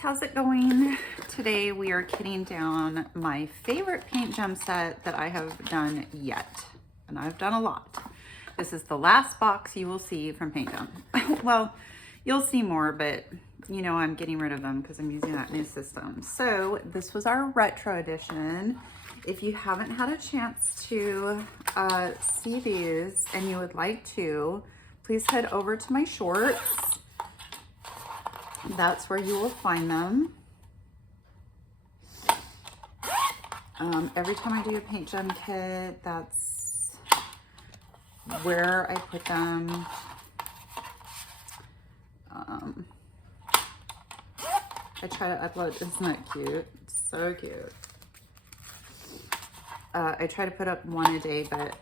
how's it going? Today we are kitting down my favorite paint gem set that I have done yet, and I've done a lot. This is the last box you will see from Paint Gem. Well, you'll see more, but you know I'm getting rid of them because I'm using that new system. So this was our retro edition. If you haven't had a chance to see these and you would like to, please head over to my shorts. That's where you will find them. Every time I do a paint gem kit, that's where I put them. I try to upload, isn't that cute? So cute. I try to put up one a day, but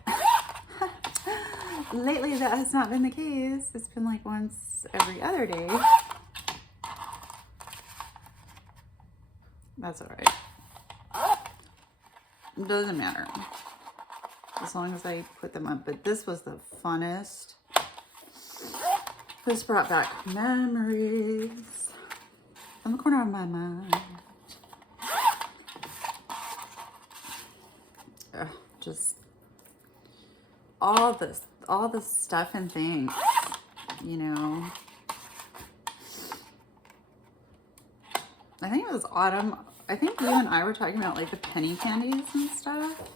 lately that has not been the case. It's been like once every other day. That's all right. It doesn't matter as long as I put them up. But this was the funnest. This brought back memories from the corner of my mind. Just all the stuff and things, you know. I think it was autumn. I think you and I were talking about like the penny candies and stuff.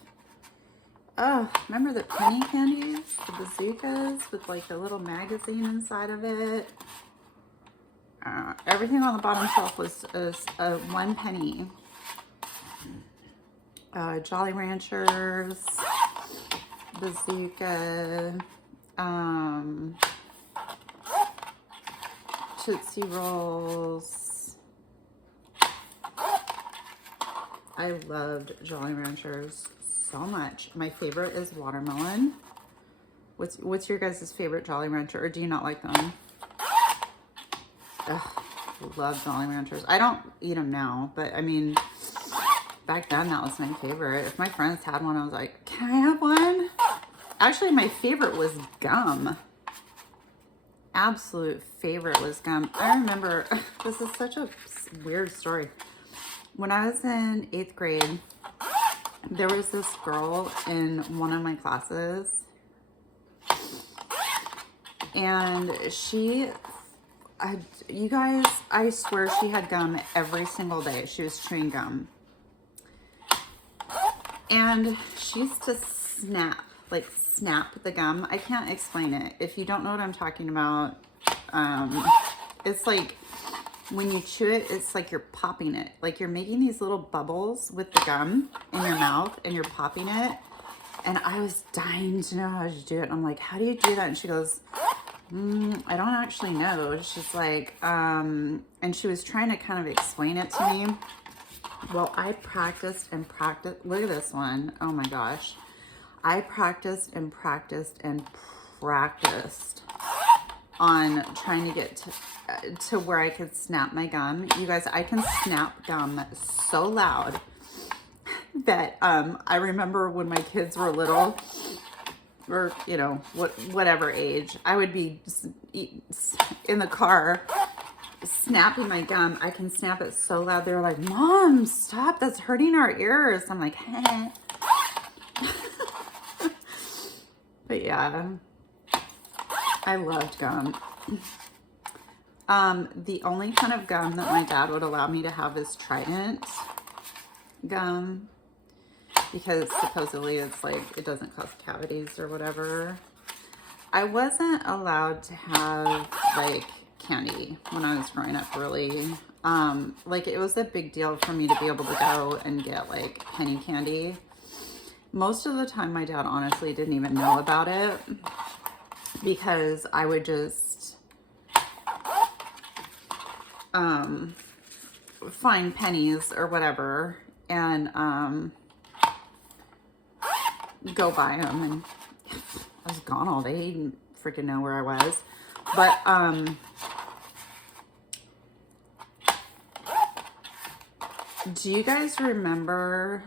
Oh, remember the penny candies? The bazookas with like a little magazine inside of it. Everything on the bottom shelf was 1 penny. Jolly Ranchers, bazooka, Tootsie Rolls. I loved Jolly Ranchers so much. My favorite is watermelon. What's your guys' favorite Jolly Rancher, or do you not like them? Ugh, love Jolly Ranchers. I don't eat them now, but I mean, back then that was my favorite. If my friends had one, I was like, can I have one? Actually, my favorite was gum. Absolute favorite was gum. I remember, this is such a weird story. When I was in 8th grade, there was this girl in one of my classes, and you guys, I swear she had gum every single day. She was chewing gum. And she used to snap the gum. I can't explain it. If you don't know what I'm talking about, it's like, when you chew it, it's like you're popping it. Like you're making these little bubbles with the gum in your mouth and you're popping it. And I was dying to know how to do it. I'm like, how do you do that? And she goes, I don't actually know. She's like, and she was trying to kind of explain it to me. Well, I practiced and practiced. Look at this one. Oh my gosh. I practiced and practiced and practiced on trying to get to where I could snap my gum. You guys, I can snap gum so loud that I remember when my kids were little, or you know, whatever age, I would be in the car snapping my gum. I can snap it so loud. They were like, Mom, stop, that's hurting our ears. I'm like, hey. But yeah, I loved gum. The only kind of gum that my dad would allow me to have is Trident gum, because supposedly it's like, it doesn't cause cavities or whatever. I wasn't allowed to have like candy when I was growing up, really. Like it was a big deal for me to be able to go and get like penny candy. Most of the time my dad honestly didn't even know about it, because I would just find pennies or whatever and go buy them, and I was gone all day. He didn't freaking know where I was. But do you guys remember,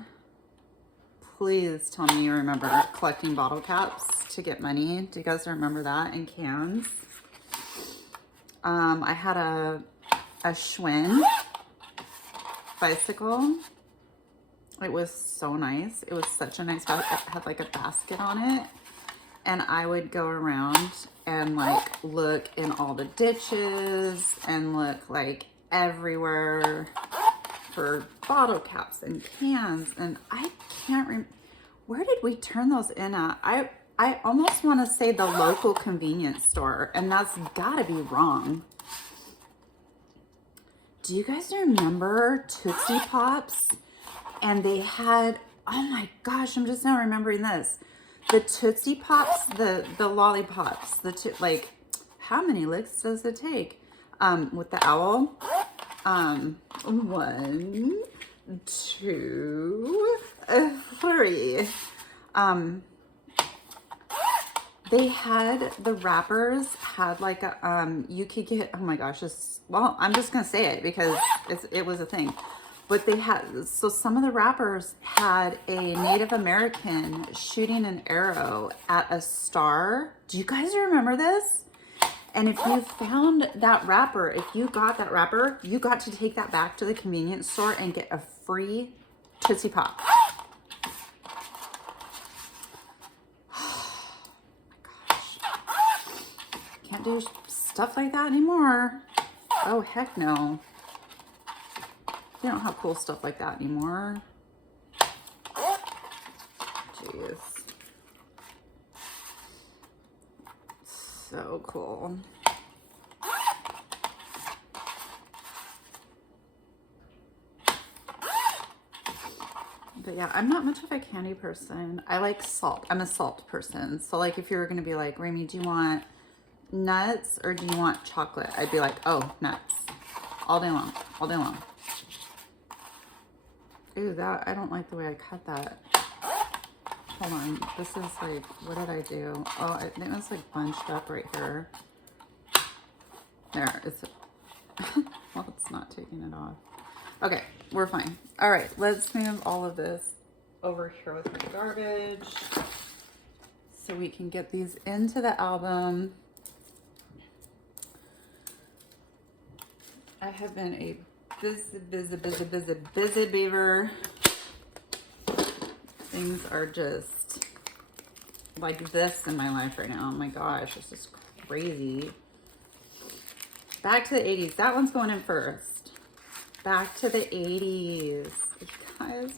please tell me you remember collecting bottle caps to get money? Do you guys remember that, in cans? I had a Schwinn bicycle. It was so nice. It was such a nice bike. It had like a basket on it. And I would go around and like look in all the ditches and look like everywhere for bottle caps and cans. And I can't remember, where did we turn those in at? I almost want to say the local convenience store, and that's gotta be wrong. Do you guys remember Tootsie Pops? And they had, oh my gosh, I'm just now remembering this. The Tootsie Pops, the lollipops, like, how many licks does it take? With the owl. 1, 2, 3. They had, the wrappers had like a, you could get, oh my gosh, well, I'm just gonna say it because it was a thing. But they had, so some of the wrappers had a Native American shooting an arrow at a star. Do you guys remember this? And if you found that wrapper, if you got that wrapper, you got to take that back to the convenience store and get a free Tootsie Pop. Oh my gosh. Can't do stuff like that anymore. Oh, heck no. They don't have cool stuff like that anymore. Jeez. So cool. But yeah, I'm not much of a candy person. I like salt. I'm a salt person. So like if you were going to be like, Rami, do you want nuts or do you want chocolate? I'd be like, oh, nuts. All day long. All day long. Ooh, that, I don't like the way I cut that. Hold on. This is like, what did I do? Oh, I think it's like bunched up right here. There, it's, well, it's not taking it off. Okay, we're fine. All right, let's move all of this over here with my garbage so we can get these into the album. I have been a busy beaver. Things are just like this in my life right now. Oh my gosh, this is crazy. Back to the 80s. That one's going in first. Back to the 80s. You guys,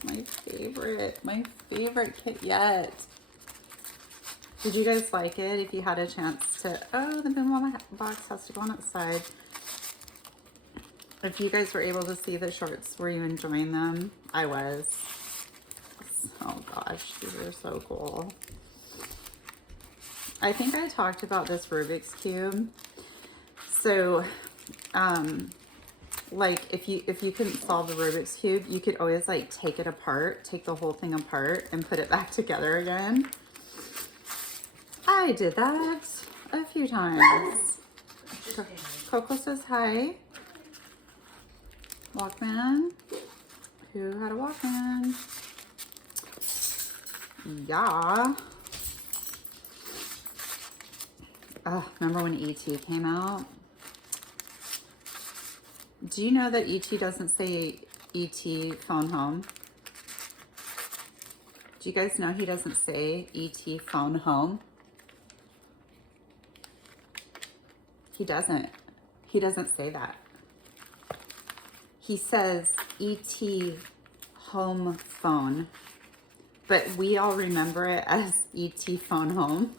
my favorite kit yet. Did you guys like it? If you had a chance to, oh, the bin wall box has to go on its side. If you guys were able to see the shorts, were you enjoying them? I was. Oh gosh, these are so cool. I think I talked about this Rubik's Cube. So, like if you couldn't solve the Rubik's Cube, you could always like take it apart, take the whole thing apart and put it back together again. I did that a few times. Coco says hi. Walkman. Who had a Walkman? Yeah. Remember when E.T. came out? Do you know that E.T. doesn't say E.T. phone home? Do you guys know he doesn't say E.T. phone home? He doesn't. He doesn't say that. He says E.T. home phone, but we all remember it as E.T. phone home.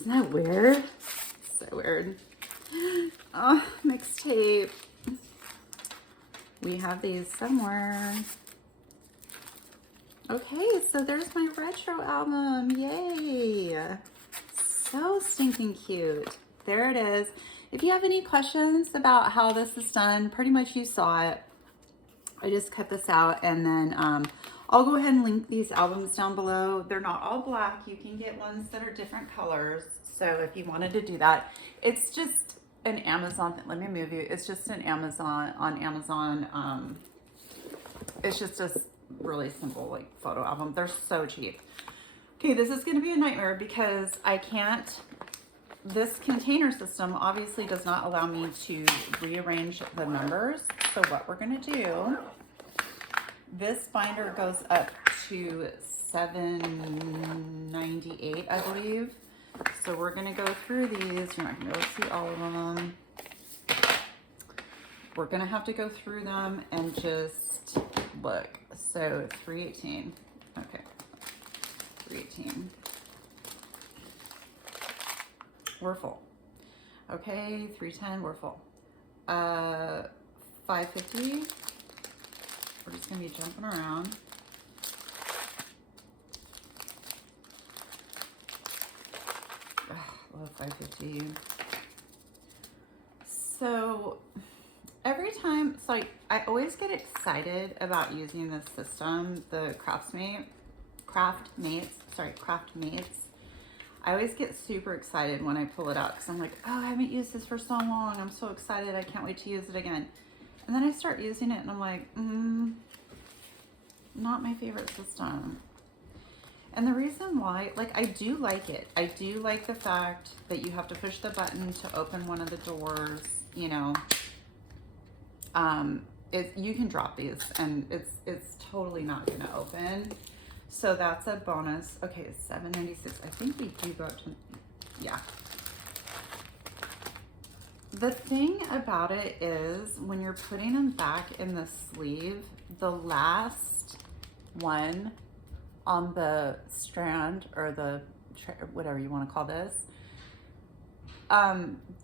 Isn't that weird? So weird. Oh, mixtape. We have these somewhere. Okay, so there's my retro album. Yay. So stinking cute. There it is. If you have any questions about how this is done, pretty much you saw it. I just cut this out and then I'll go ahead and link these albums down below. They're not all black. You can get ones that are different colors. So if you wanted to do that, it's just an Amazon thing. Let me move you. It's just an Amazon, on Amazon. It's just a really simple like photo album. They're so cheap. Okay, this is going to be a nightmare because I can't this container system obviously does not allow me to rearrange the numbers. So what we're gonna do, this binder goes up to $7.98, I believe. So we're gonna go through these. You're not gonna be able to see all of them. We're gonna have to go through them and just look. So $3.18, okay, $3.18. We're full. Okay, $3.10, we're full. $5.50. We're just gonna be jumping around. Love $5.50. So every time, it's like I always get excited about using this system, the Craftmates. I always get super excited when I pull it out because I'm like, oh, I haven't used this for so long. I'm so excited. I can't wait to use it again. And then I start using it and I'm like, not my favorite system. And the reason why, like, I do like it. I do like the fact that you have to push the button to open one of the doors, you know. You can drop these and it's totally not gonna open. So that's a bonus. Okay, it's $7.96. I think we do go up to, yeah. The thing about it is when you're putting them back in the sleeve, the last one on the strand or the, whatever you want to call this,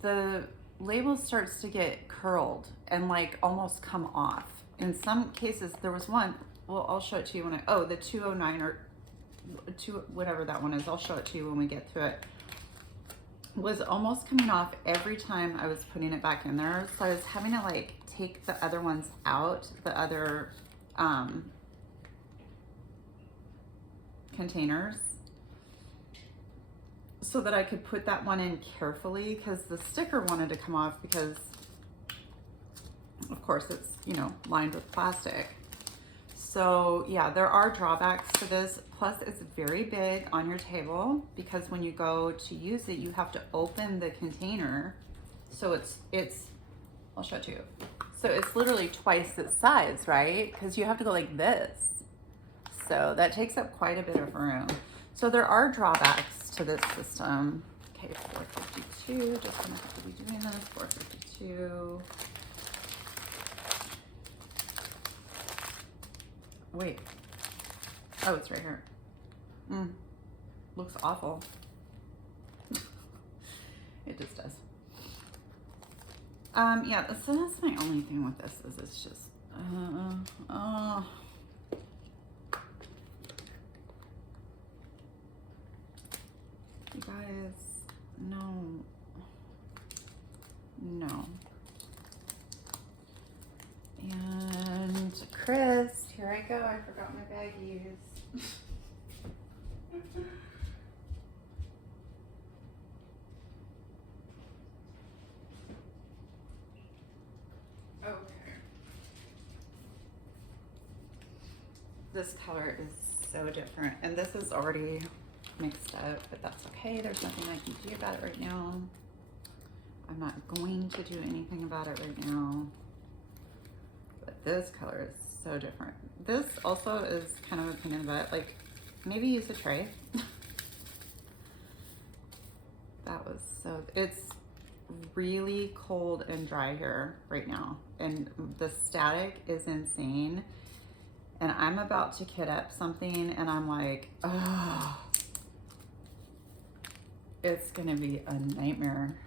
the label starts to get curled and like almost come off. In some cases, there was one, well, I'll show it to you when the 209 or whatever that one is, I'll show it to you when we get to it, was almost coming off every time I was putting it back in there. So I was having to like take the other ones out, the other containers, so that I could put that one in carefully because the sticker wanted to come off because of course it's, you know, lined with plastic. So yeah, there are drawbacks to this. Plus it's very big on your table because when you go to use it, you have to open the container. So it's, I'll show it to you. So it's literally twice its size, right? Because you have to go like this. So that takes up quite a bit of room. So there are drawbacks to this system. Okay, $4.52, just gonna have to be doing this, $4.52. Wait, oh, it's right here. Looks awful. It just does. Yeah, so that's my only thing with this is it's just, you guys, no. And Chris, here I go. I forgot my baggies. Okay. This color is so different, and this is already mixed up, but that's okay. There's nothing I can do about it right now. I'm not going to do anything about it right now. But this color is so different. This also is kind of a pain in the butt. Like, maybe use a tray. That was so, it's really cold and dry here right now. And the static is insane. And I'm about to kit up something and I'm like, oh, it's gonna be a nightmare.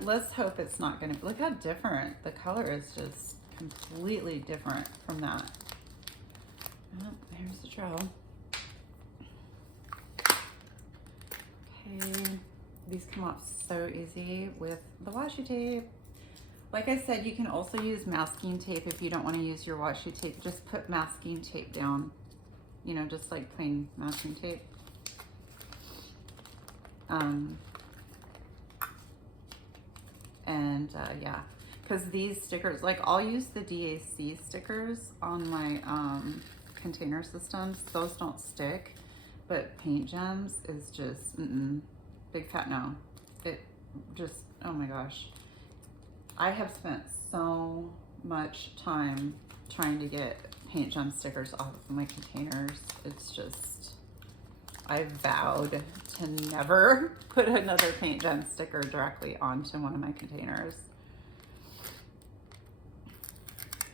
Let's hope it's not gonna, look how different. The color is just completely different from that. Oh, here's the trail. Okay, these come off so easy with the washi tape. Like I said, you can also use masking tape if you don't want to use your washi tape. Just put masking tape down, you know, just like plain masking tape. Yeah, because these stickers, like I'll use the DAC stickers on my container systems. Those don't stick, but paint gems is just big fat no. just, oh my gosh. I have spent so much time trying to get paint gem stickers off of my containers. It's just, I vowed to never put another paint gem sticker directly onto one of my containers.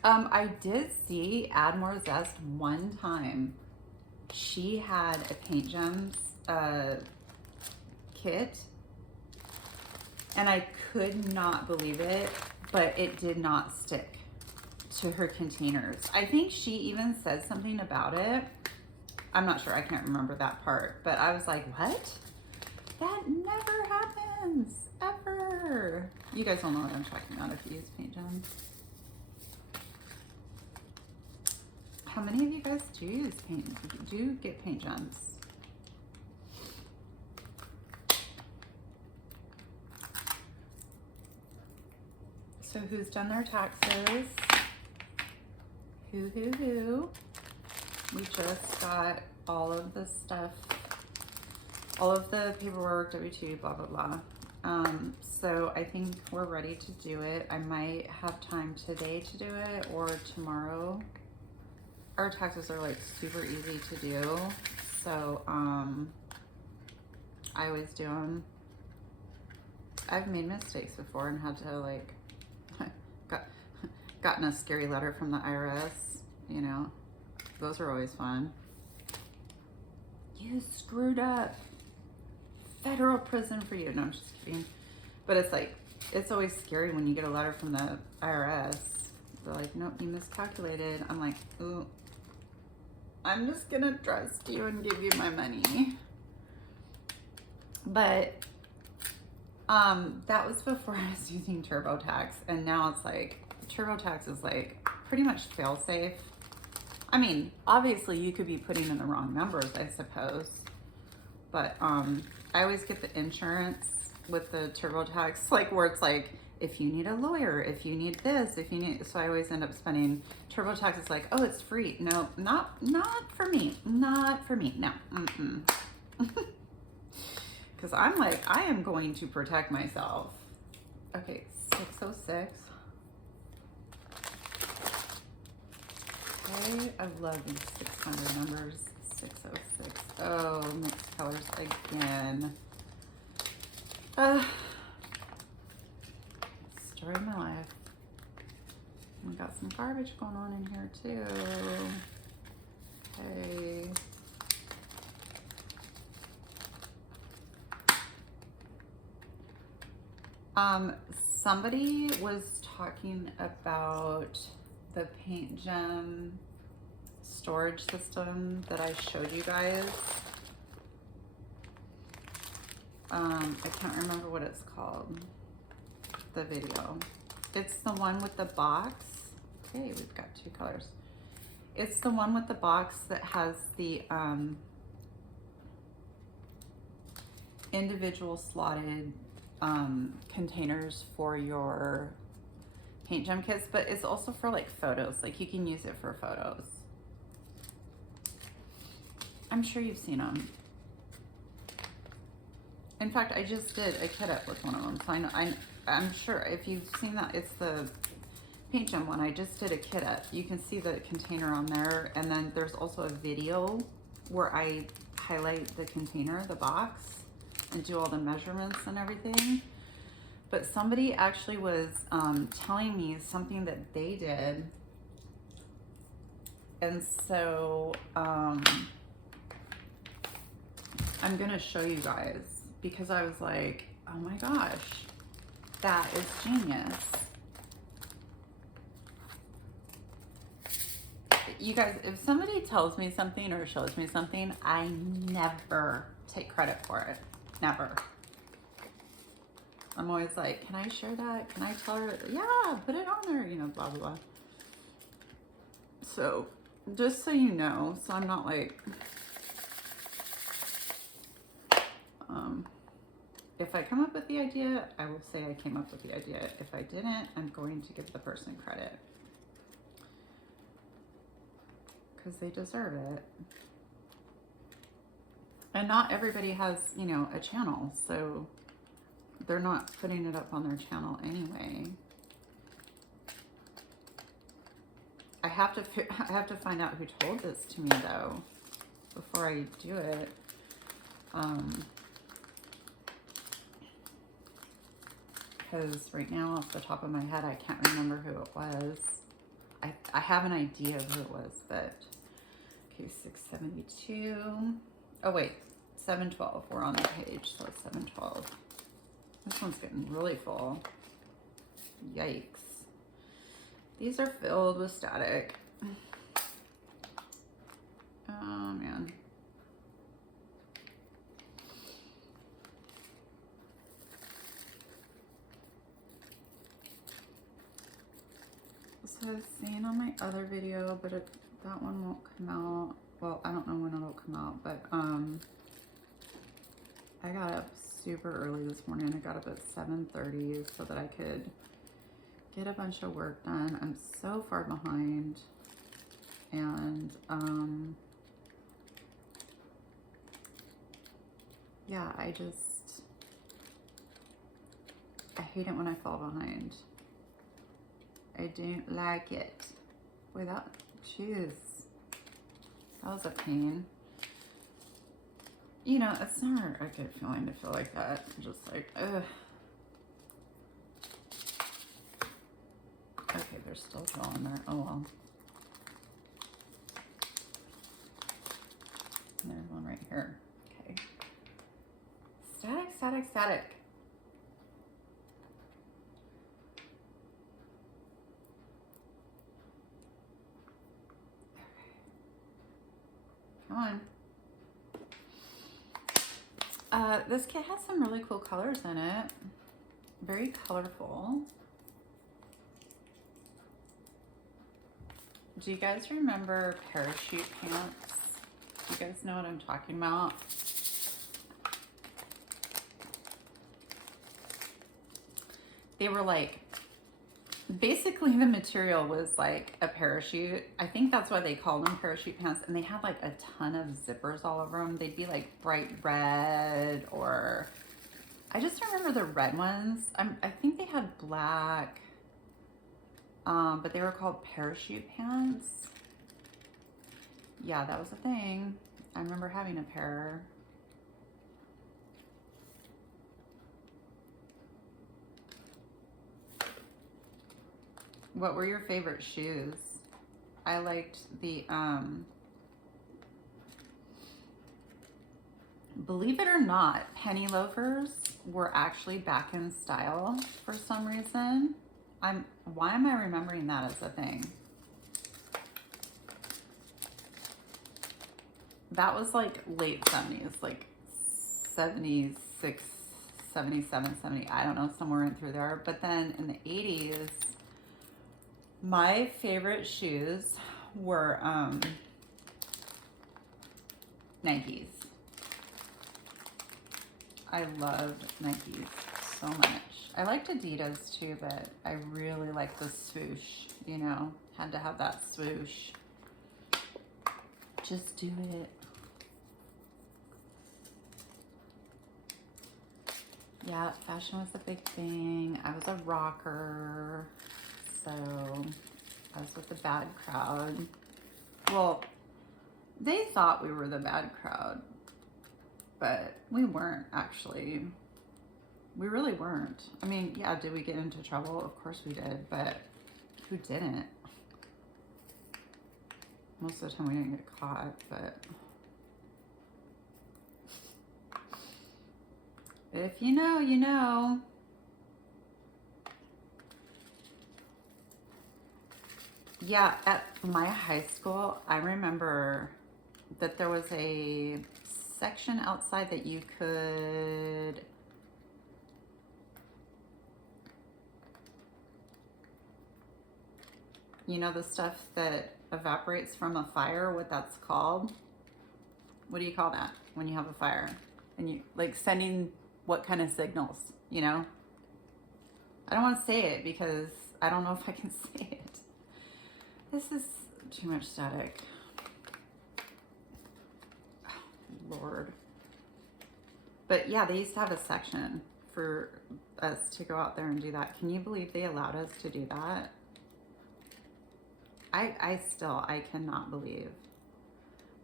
I did see Add More Zest one time. She had a paint gems kit, and I could not believe it, but it did not stick to her containers. I think she even said something about it. I'm not sure, I can't remember that part, but I was like, what? That never happens, ever. You guys don't know what I'm talking about if you use paint gems. How many of you guys do use do get paint gems? So who's done their taxes? Who? We just got all of the stuff, all of the paperwork, W-2, blah, blah, blah. So I think we're ready to do it. I might have time today to do it or tomorrow. Our taxes are like super easy to do. So, I always do them. I've made mistakes before and had to like, gotten a scary letter from the IRS, you know, those are always fun. You screwed up. Federal prison for you. No, I'm just kidding. But it's like, it's always scary when you get a letter from the IRS. They're like, nope, you miscalculated. I'm like, ooh, I'm just gonna trust you and give you my money. But that was before I was using TurboTax, and now it's like, TurboTax is like pretty much fail-safe. I mean, obviously you could be putting in the wrong numbers, I suppose. But I always get the insurance with the TurboTax, like where it's like, if you need a lawyer, if you need this, if you need, so I always end up spending, TurboTax is like, oh, it's free. No, not for me. Not for me. No. Because I'm like, I am going to protect myself. Okay, 606. Okay, I love these 600 numbers. 606. Oh, mixed colors again. Story of my life. We got some garbage going on in here too. Okay. Somebody was talking about the paint gem storage system that I showed you guys. I can't remember what it's called, the video. It's the one with the box. Okay, we've got two colors. It's the one with the box that has the individual slotted containers for your paint gem kits, but it's also for like photos. Like you can use it for photos. I'm sure you've seen them. In fact, I just did a kit up with one of them, so I'm sure if you've seen that, it's the paint gem one. I just did a kit up. You can see the container on there, and then there's also a video where I highlight the container, the box, and do all the measurements and everything. But somebody actually was telling me something that they did, and so I'm gonna show you guys, because I was like, oh my gosh, that is genius. You guys, if somebody tells me something or shows me something, I never take credit for it. Never. I'm always like, can I share that? Can I tell her? Yeah, put it on there, you know, blah, blah, blah. So, just so you know, so I'm not like, if I come up with the idea, I will say I came up with the idea. If I didn't, I'm going to give the person credit, because they deserve it. And not everybody has, you know, a channel, so they're not putting it up on their channel anyway. I have to find out who told this to me though before I do it. Because right now off the top of my head I can't remember who it was. I have an idea of who it was, but okay, 672. Oh wait, 712. We're on the page, so it's 712. This one's getting really full. Yikes. These are filled with static. Oh man. So I was seeing on my other video, but that one won't come out. Well, I don't know when it'll come out, but I got up super early this morning. I got up at 7:30 so that I could get a bunch of work done. I'm so far behind, and yeah, I hate it when I fall behind. I don't like it. Without shoes. That was a pain. You know, it's never a good feeling to feel like that. Just like, ugh. Okay, there's still gel in there. Oh well. And there's one right here. Okay. Static, static, static. Come on. This kit has some really cool colors in it. Very colorful. Do you guys remember parachute pants? Do you guys know what I'm talking about? They were like, basically the material was like a parachute. I think that's why they called them parachute pants. And they had like a ton of zippers all over them. They'd be like bright red, or I just remember the red ones. I think they had black, but they were called parachute pants. Yeah, that was a thing. I remember having a pair. What were your favorite shoes? I liked the, believe it or not, penny loafers were actually back in style for some reason. Why am I remembering that as a thing? That was like late 70s, like 76, 77, 70, I don't know, somewhere in through there. But then in the 80s, my favorite shoes were Nikes. I loved Nikes so much. I liked Adidas too, but I really liked the swoosh, you know, had to have that swoosh. Just do it. Yeah, fashion was a big thing. I was a rocker. So I was with the bad crowd. Well, they thought we were the bad crowd, but we weren't actually. We really weren't. I mean, yeah, did we get into trouble? Of course we did, but who didn't? Most of the time we didn't get caught, but if you know, you know. Yeah, at my high school, I remember that there was a section outside that you could you know, the stuff that evaporates from a fire, what that's called? What do you call that when you have a fire? And you like sending what kind of signals, you know? I don't want to say it because I don't know if I can say it. This is too much static. Oh, Lord. But yeah, they used to have a section for us to go out there and do that. Can you believe they allowed us to do that? I cannot believe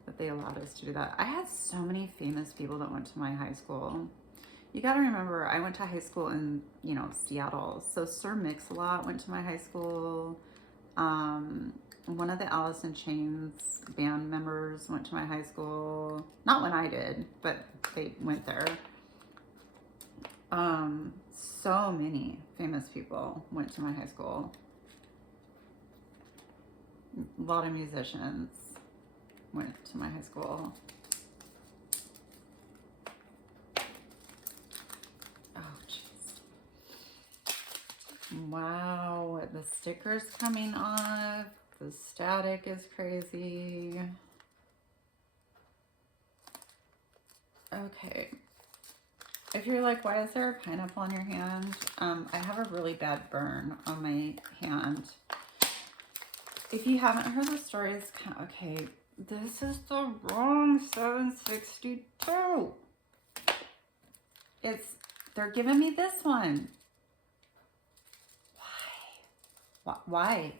that they allowed us to do that. I had so many famous people that went to my high school. You got to remember, I went to high school in, you know, Seattle. So Sir Mix-a-Lot went to my high school. One of the Alice in Chains band members went to my high school. Not when I did, but they went there. So many famous people went to my high school. A lot of musicians went to my high school. Oh, jeez. Wow, the sticker's coming off. The static is crazy. Okay. If you're like, why is there a pineapple on your hand? I have a really bad burn on my hand. If you haven't heard the stories, okay, this is the wrong 762. They're giving me this one. Why?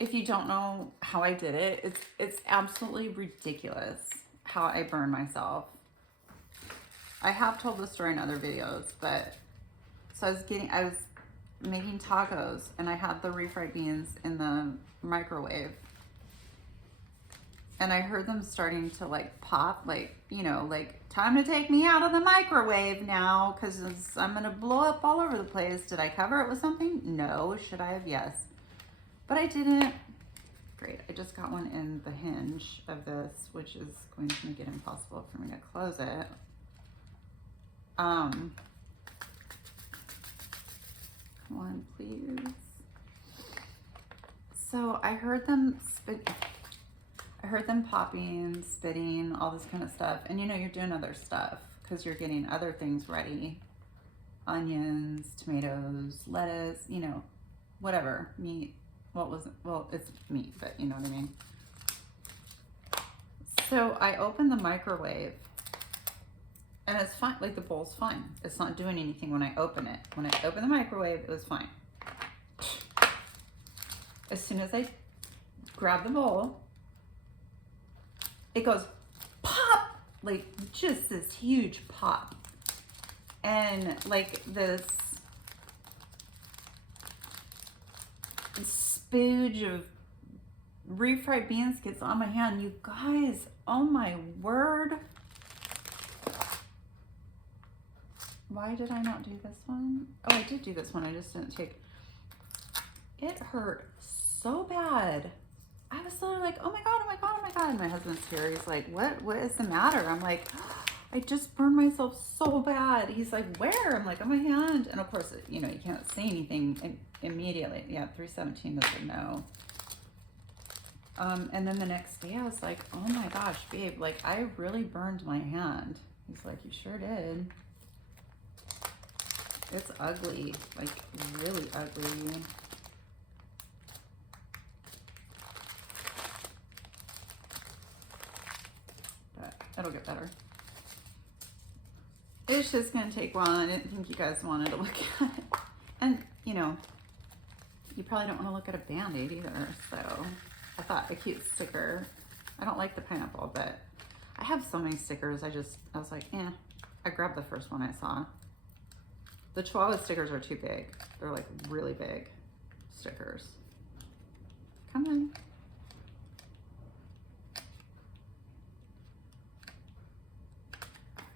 If you don't know how I did it, it's absolutely ridiculous how I burn myself. I have told this story in other videos, but so I was making tacos and I had the refried beans in the microwave and I heard them starting to like pop, like, you know, like time to take me out of the microwave now because I'm gonna blow up all over the place. Did I cover it with something? No. Should I have? Yes. But I didn't. Great. I just got one in the hinge of this, which is going to make it impossible for me to close it. Come on, please. So I heard them popping, spitting, all this kind of stuff. And you know, you're doing other stuff because you're getting other things ready. Onions, tomatoes, lettuce, you know, whatever, meat. Well, it's meat, but you know what I mean. So I opened the microwave and it's fine, like the bowl's fine. It's not doing anything when I open it. When I open the microwave, it was fine. As soon as I grab the bowl, it goes pop, like just this huge pop. And like this spooge of refried beans gets on my hand. You guys, oh my word. Why did I not do this one? Oh, I did do this one. I just didn't take. It hurt so bad. I was literally like, oh my God, oh my God, oh my God. And my husband's here. He's like, what is the matter? I'm like, I just burned myself so bad. He's like, where? I'm like, on my hand. And of course, you know, you can't say anything immediately. Yeah, 317 is a no. And then the next day I was like, oh my gosh, babe, like I really burned my hand. He's like, you sure did. It's ugly, like really ugly. But it'll get better. It's just gonna take a while. I didn't think you guys wanted to look at it. And you know, you probably don't want to look at a Band-Aid either. So I thought a cute sticker. I don't like the pineapple, but I have so many stickers. I was like, eh. I grabbed the first one I saw. The Chihuahua stickers are too big. They're like really big stickers. Come on.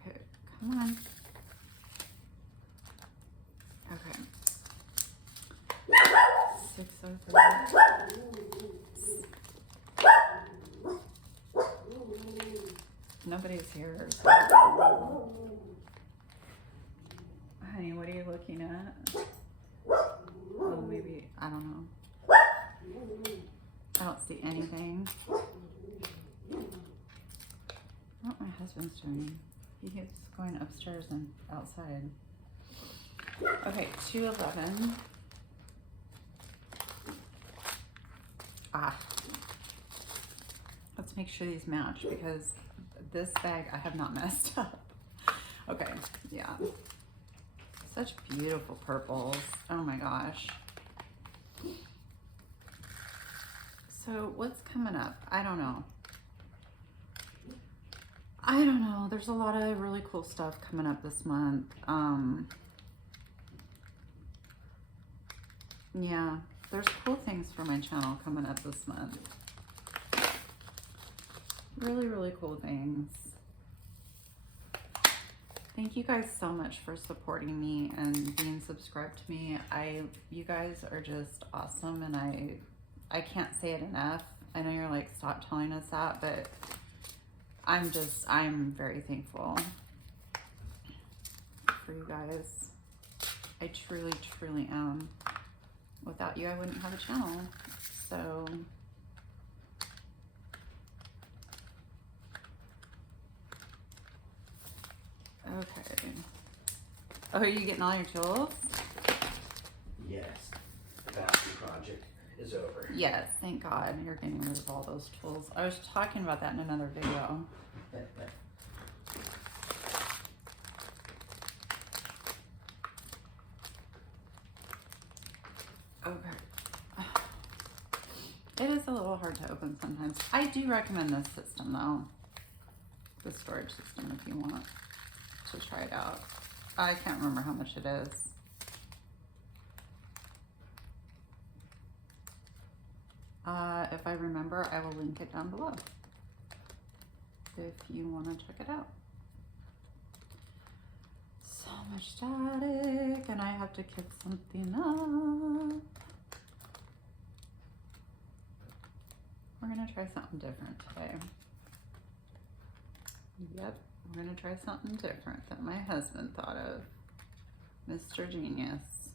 Okay, come on. Okay. 603. Nobody's here. So. Honey, what are you looking at? Oh, maybe, I don't know. I don't see anything. What my husband's doing. He keeps going upstairs and outside. Okay, 211. That's let's make sure these match because this bag I have not messed up. Okay, yeah. Such beautiful purples. Oh my gosh. So what's coming up? I don't know. I don't know. There's a lot of really cool stuff coming up this month. Yeah, there's cool things for my channel coming up this month. Really, really cool things. Thank you guys so much for supporting me and being subscribed to me. You guys are just awesome, and I can't say it enough. I know you're like, stop telling us that, but I'm very thankful for you guys. I truly, truly am. Without you, I wouldn't have a channel. So okay. Oh, are you getting all your tools? Yes. The bathroom project is over. Yes, thank God you're getting rid of all those tools. I was talking about that in another video. Okay. It is a little hard to open sometimes. I do recommend this system though. The storage system if you want to try it out. I can't remember how much it is. If I remember, I will link it down below if you want to check it out. So much static, and I have to kick something up. We're gonna try something different today. Yep, we're gonna try something different that my husband thought of. Mr. Genius.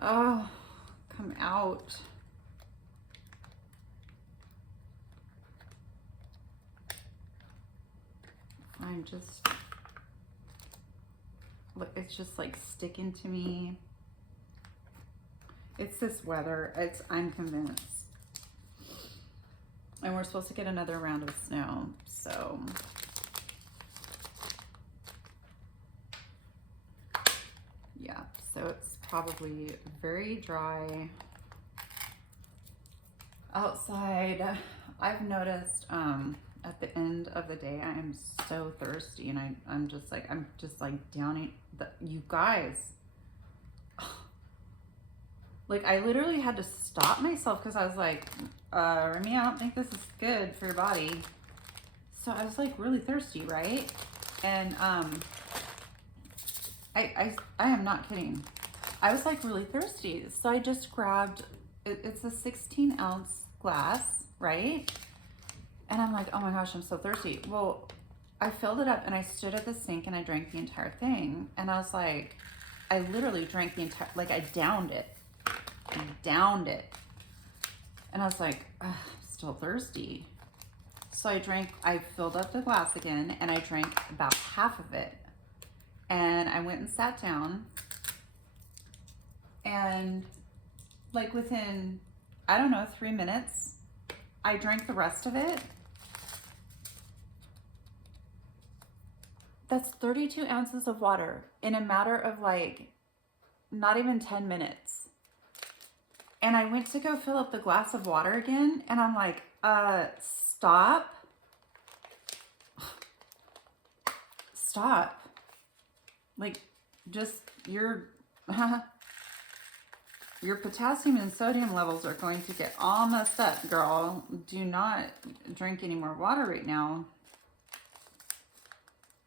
Oh, come out. I'm just, look, it's just like sticking to me. It's this weather, I'm convinced. And we're supposed to get another round of snow, so. Yeah, so it's probably very dry outside. I've noticed at the end of the day, I am so thirsty, and I'm just like downing you guys. Like, I literally had to stop myself because I was like, Remy, I don't think this is good for your body. So I was like really thirsty, right? And I am not kidding. I was like really thirsty. So I just grabbed, it's a 16-ounce glass, right? And I'm like, oh my gosh, I'm so thirsty. Well, I filled it up and I stood at the sink and I drank the entire thing. And I was like, I literally drank the entire, like I downed it. And I was like, I'm still thirsty. So I filled up the glass again and I drank about half of it. And I went and sat down, and like within, I don't know, 3 minutes, I drank the rest of it. That's 32 ounces of water in a matter of like, not even 10 minutes. And I went to go fill up the glass of water again, and I'm like, stop. Stop. Like, just your potassium and sodium levels are going to get all messed up, girl. Do not drink any more water right now.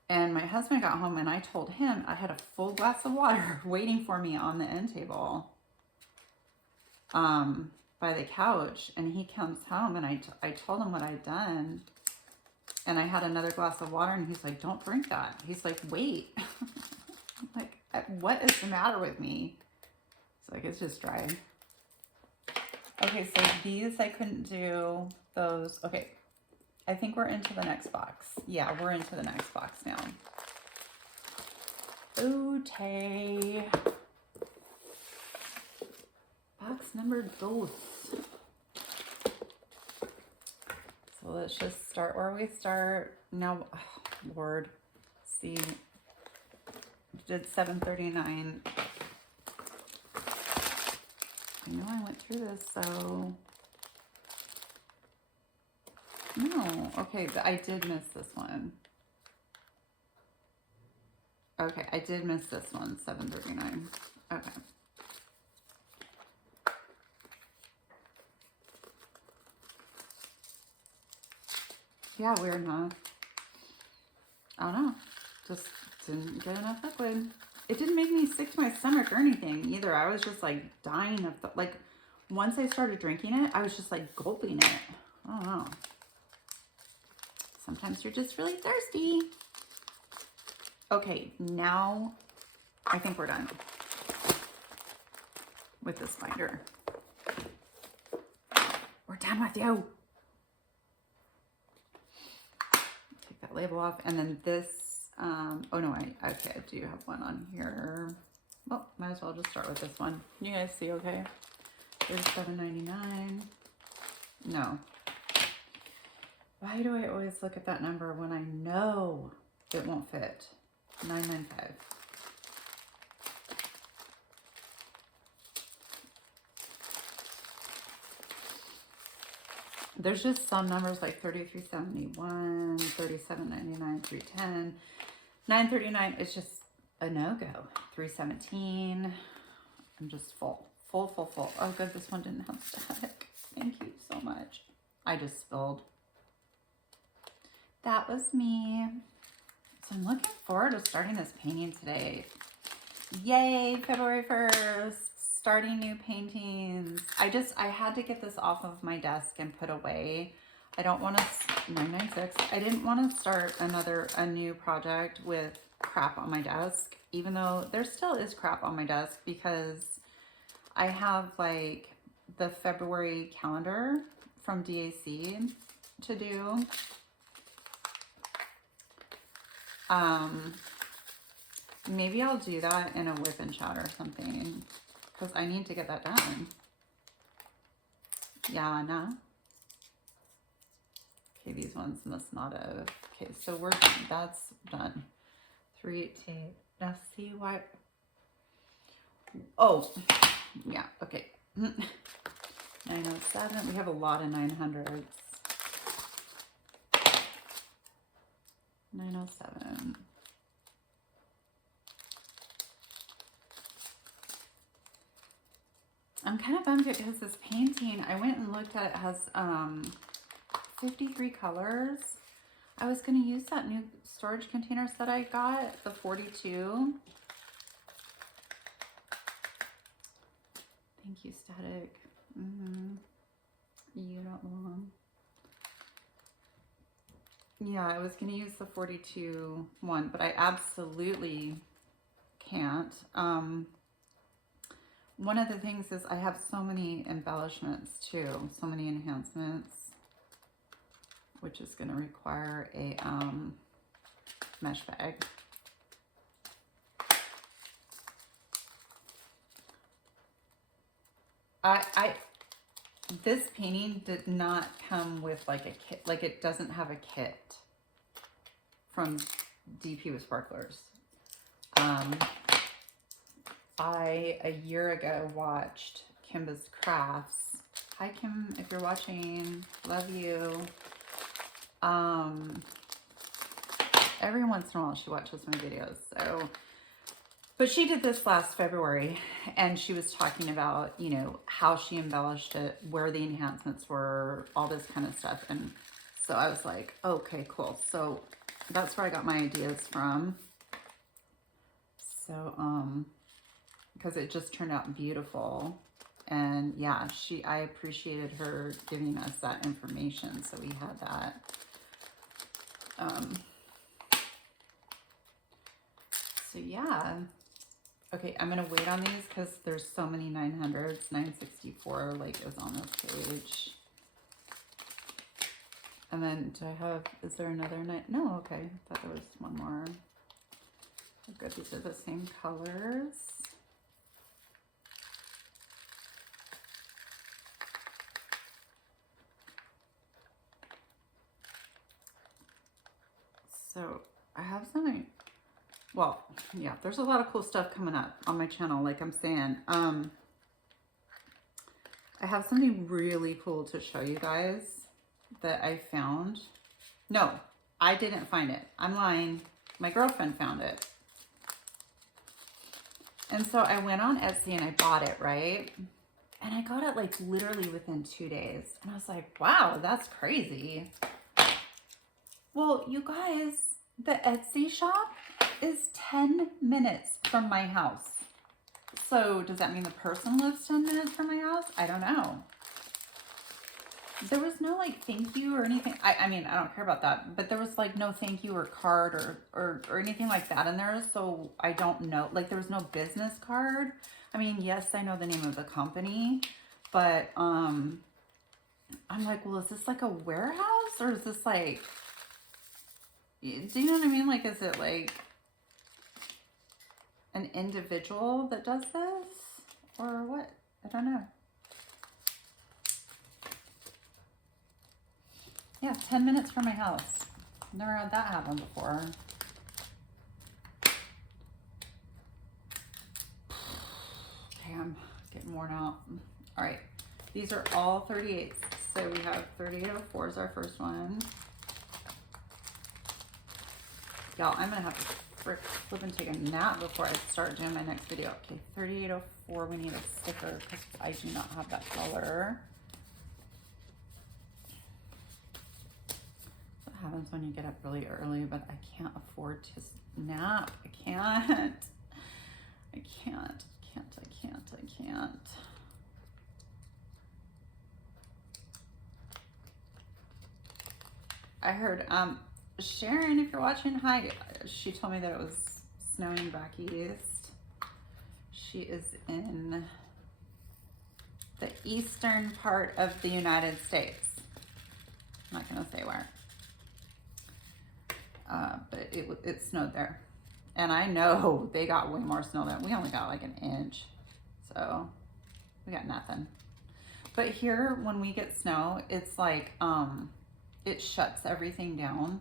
And my husband got home and I told him I had a full glass of water waiting for me on the end table by the couch. And he comes home and I told him what I'd done. And I had another glass of water and he's like, don't drink that. He's like, wait. I'm like, what is the matter with me? It's like, it's just dry. Okay, so these I couldn't do. Those, okay. I think we're into the next box. Yeah, we're into the next box now. Okay. Box number 2. So let's just start where we start. Now, oh, Lord, see, did 739. I know I went through this, so no. Okay, but I did miss this one. Okay, I did miss this one, 739. Okay. Yeah, weird, huh? I don't know. Just didn't get enough liquid. It didn't make me sick to my stomach or anything either. I was just like dying of like once I started drinking it, I was just like gulping it. I don't know. Sometimes you're just really thirsty. Okay, now I think we're done with this binder. We're done with you. Take that label off, and then this. Oh no, I do have one on here. Well, might as well just start with this one. You guys see, okay? There's $7.99. No. Why do I always look at that number when I know it won't fit? $9.95. There's just some numbers like $33.71, $37.99, $3.10, $9.39. It's just a no-go. $3.17. I'm just full. Oh, good. This one didn't have static. Thank you so much. I just spilled. That was me. So I'm looking forward to starting this painting today. Yay, February 1st. Starting new paintings. I had to get this off of my desk and put away. I don't want to, 996. I didn't want to start a new project with crap on my desk, even though there still is crap on my desk because I have like the February calendar from DAC to do. Maybe I'll do that in a whip and chat or something because I need to get that done. Yeah, no. Okay, these ones must not have. Okay, so we're done. That's done. 318. Now see why. Oh, yeah. Okay. 907. We have a lot of 900s. 907. I'm kind of bummed because this painting, I went and looked at it, has 53 colors. I was going to use that new storage container set I got, the 42. Thank you, Static. You don't belong. Yeah, I was going to use the 42 one, but I absolutely can't. One of the things is I have so many embellishments too, so many enhancements, which is going to require a mesh bag. This painting did not come with like a kit, like it doesn't have a kit from DP with Sparklers. I, a year ago, watched Kimba's Crafts. Hi, Kim, if you're watching, love you. Every once in a while she watches my videos, so. But she did this last February, and she was talking about, you know, how she embellished it, where the enhancements were, all this kind of stuff. And so I was like, okay, cool. So that's where I got my ideas from. So, because it just turned out beautiful. And yeah, I appreciated her giving us that information. So we had that. So yeah. Okay, I'm gonna wait on these because there's so many 900s. 964 like is on this page. And then do I have, is there another nine? No, okay, I thought there was one more. Oh, good, these are the same colors. So I have something, well, yeah, there's a lot of cool stuff coming up on my channel, like I'm saying. I have something really cool to show you guys that I found. No, I didn't find it. I'm lying. My girlfriend found it. And so I went on Etsy and I bought it, right? And I got it like literally within 2 days. And I was like, wow, that's crazy. Well, you guys, the Etsy shop is 10 minutes from my house. So does that mean the person lives 10 minutes from my house? I don't know. There was no like thank you or anything. I mean, I don't care about that, but there was like no thank you or card or anything like that in there. So I don't know, like there was no business card. I mean, yes, I know the name of the company, but I'm like, well, is this like a warehouse or is this like, do you know what I mean? Like, is it like an individual that does this or what? I don't know. Yeah, 10 minutes from my house. Never had that happen before. Okay, I'm getting worn out. All right, these are all 38s. So we have 3804 is our first one. Y'all, I'm gonna have to flip and take a nap before I start doing my next video. Okay, 3804, we need a sticker because I do not have that color. What happens when you get up really early, but I can't afford to nap. I can't. I heard, Sharon, if you're watching, hi. She told me that it was snowing back east. She is in the eastern part of the United States. I'm not gonna say where. But it snowed there. And I know they got way more snow than we only got like an inch. So we got nothing. But here, when we get snow, it's like, it shuts everything down.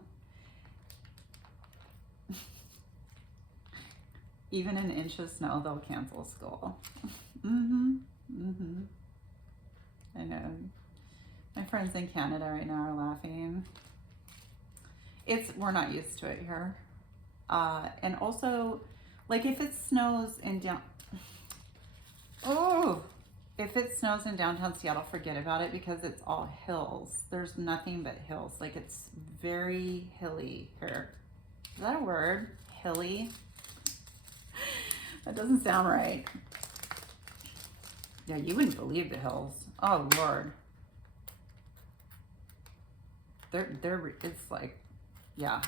Even an inch of snow, they'll cancel school. I know. My friends in Canada right now are laughing. We're not used to it here. And also, like if it snows in if it snows in downtown Seattle, forget about it because it's all hills. There's nothing but hills. Like it's very hilly here. Is that a word? Hilly? That doesn't sound right. Yeah, you wouldn't believe the hills. Oh Lord. It's like, yeah.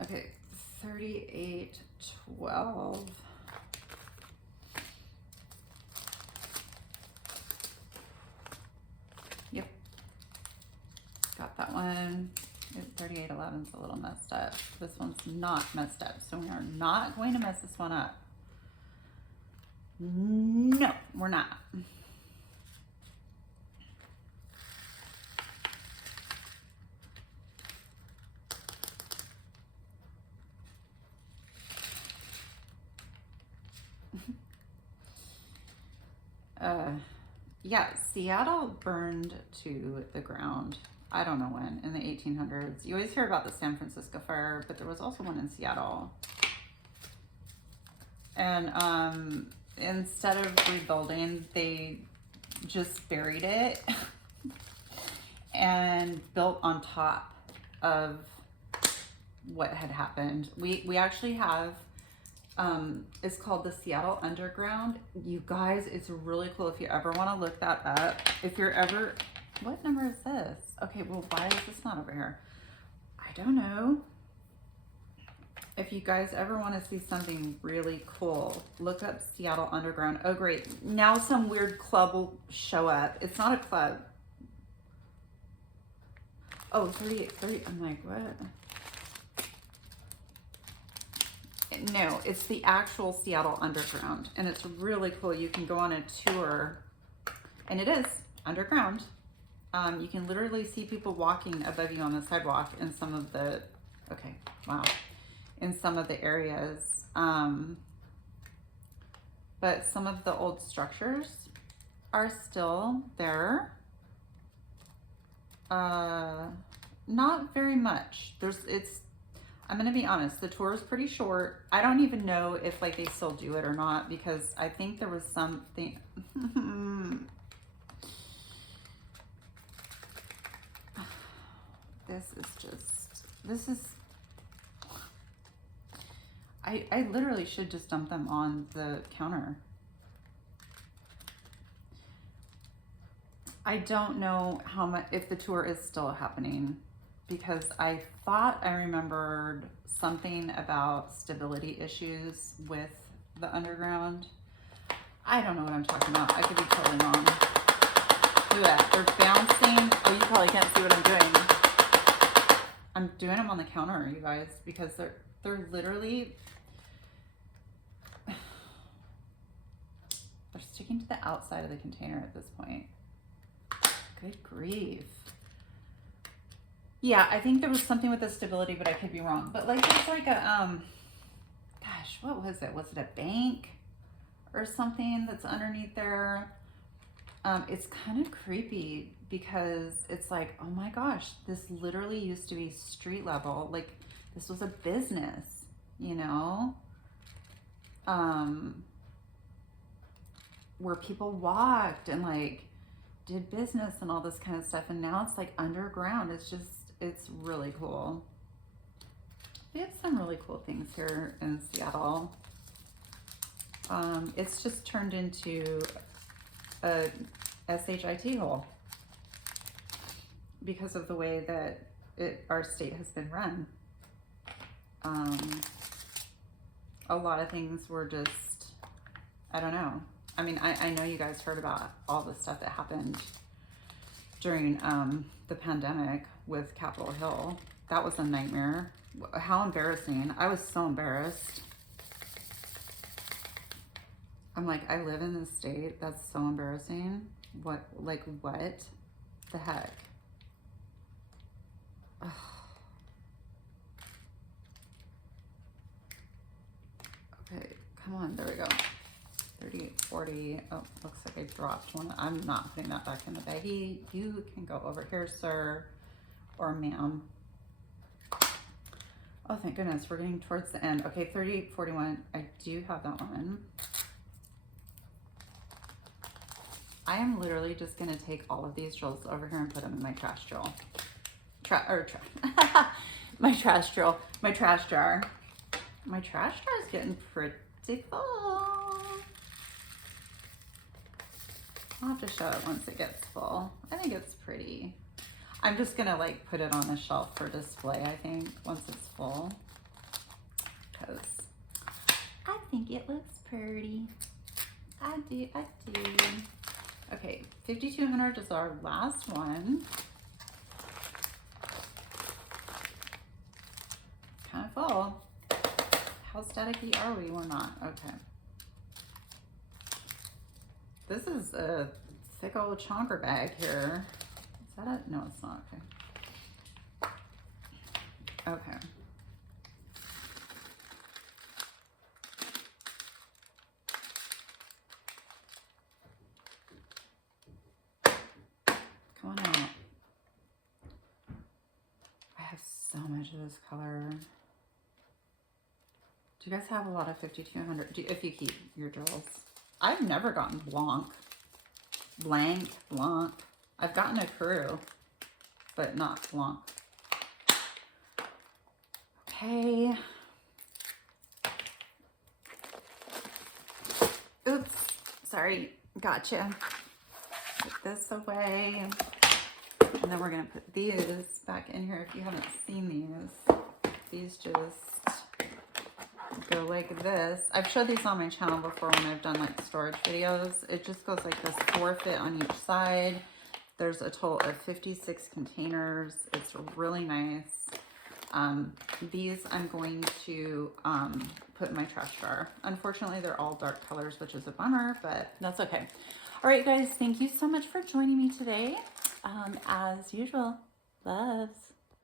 Okay, 3812. Yep. Got that one. 3811 is a little messed up. This one's not messed up, so we are not going to mess this one up. No, we're not. Yeah, Seattle burned to the ground. I don't know when, in the 1800s. You always hear about the San Francisco fire, but there was also one in Seattle. And instead of rebuilding, they just buried it and built on top of what had happened. We actually have, it's called the Seattle Underground. You guys, it's really cool if you ever want to look that up. If you're ever, what number is this? Okay, well, why is this not over here? I don't know. If you guys ever want to see something really cool, look up Seattle Underground. Oh, great. Now some weird club will show up. It's not a club. Oh, 30. I'm like, what? No, it's the actual Seattle Underground, and it's really cool. You can go on a tour, and it is underground, You can literally see people walking above you on the sidewalk in some of the, okay, wow, in some of the areas. But some of the old structures are still there. Not very much. I'm gonna be honest, the tour is pretty short. I don't even know if like they still do it or not, because I think there was something. I literally should just dump them on the counter. I don't know how much, if the tour is still happening, because I thought I remembered something about stability issues with the underground. I don't know what I'm talking about. I could be totally wrong. Look at that. They're bouncing. Oh, you probably can't see what I'm doing. I'm doing them on the counter, you guys, because they're literally, they're sticking to the outside of the container at this point. Good grief. Yeah, I think there was something with the stability, but I could be wrong. But like, there's like a, gosh, what was it? Was it a bank or something that's underneath there? It's kind of creepy because it's like, oh my gosh, this literally used to be street level. Like, this was a business, you know? Where people walked and like did business and all this kind of stuff, and now it's like underground. It's really cool. We have some really cool things here in Seattle. It's just turned into a SHIT hole because of the way that our state has been run. A lot of things were just, I don't know. I mean, I know you guys heard about all the stuff that happened during the pandemic with Capitol Hill. That was a nightmare. How embarrassing. I was so embarrassed. I'm like, I live in this state. That's so embarrassing. What the heck? Ugh. Okay, come on, there we go. 38, 40. Oh, looks like I dropped one. I'm not putting that back in the baggie. You can go over here, sir or ma'am. Oh, thank goodness, we're getting towards the end. Okay, 38, 41. I do have that one. I am literally just gonna take all of these drills over here and put them in my trash drill. My trash drill. My trash jar. My trash jar is getting pretty full. I'll have to show it once it gets full. I think it's pretty. I'm just gonna like put it on the shelf for display, I think, once it's full. Because I think it looks pretty. I do. Okay, 5,200 is our last one. Kind of full. How staticky are we? We're not. Okay. This is a thick old chonker bag here. Is that it? No, it's not. Okay. Okay. Come on out. I have so much of this color. Do you guys have a lot of 5,200? If you keep your drills. I've never gotten blanc. I've gotten a crew, but not blanc. Okay. Oops, sorry, gotcha. Put this away. And then we're gonna put these back in here. If you haven't seen these just go like this. I've showed these on my channel before when I've done like storage videos. It just goes like this, 4 fit on each side. There's a total of 56 containers. It's really nice. These I'm going to put in my trash jar. Unfortunately, they're all dark colors, which is a bummer, but that's okay. All right, guys, thank you so much for joining me today. As usual, loves.